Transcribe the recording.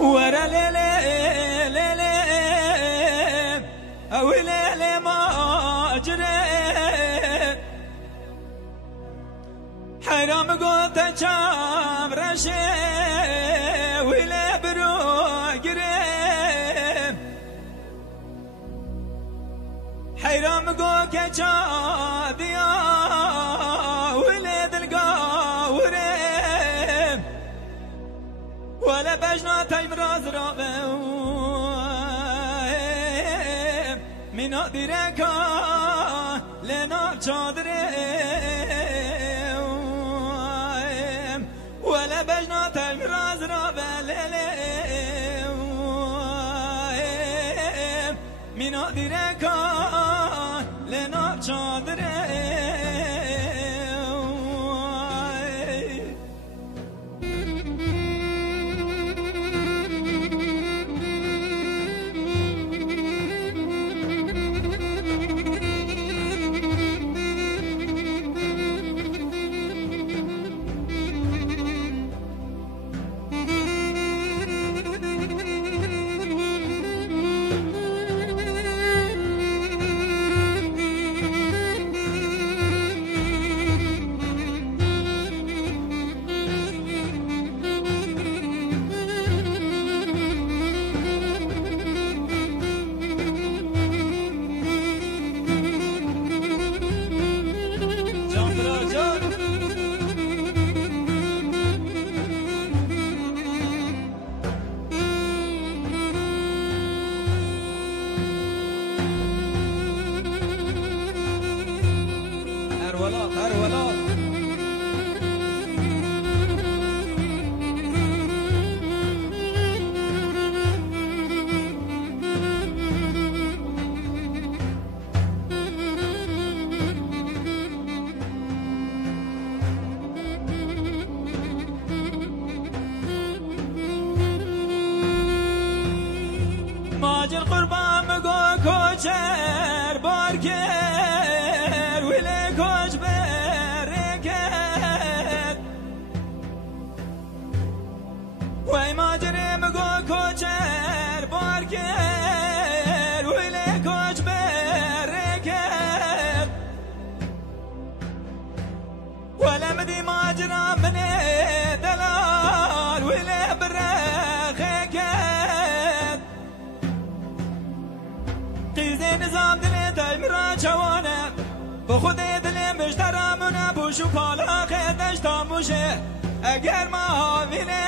ورا ليلي ليلي او ليلي ما جري حرام قلت جام رشي ولا برو قريم حرام قلت جاديا ولا دلقاوريم ولا بجنا تيمراز رابم من أدركا لنا جادريم ولا بجنا تيمراز رابم من أدركا لنا جادريم ماجر قربان مگو کوچر بارکر ولی کوچ برکت وی ماجر مگو کوچر بارکر ولی کوچ برکت ولم دی ماجرا من دلال ولی برخکت قیزه نظام دل تیمرا جوانه بخود دل مشترمونه بوشو پالا خیدش تاموشه اگر ما وینه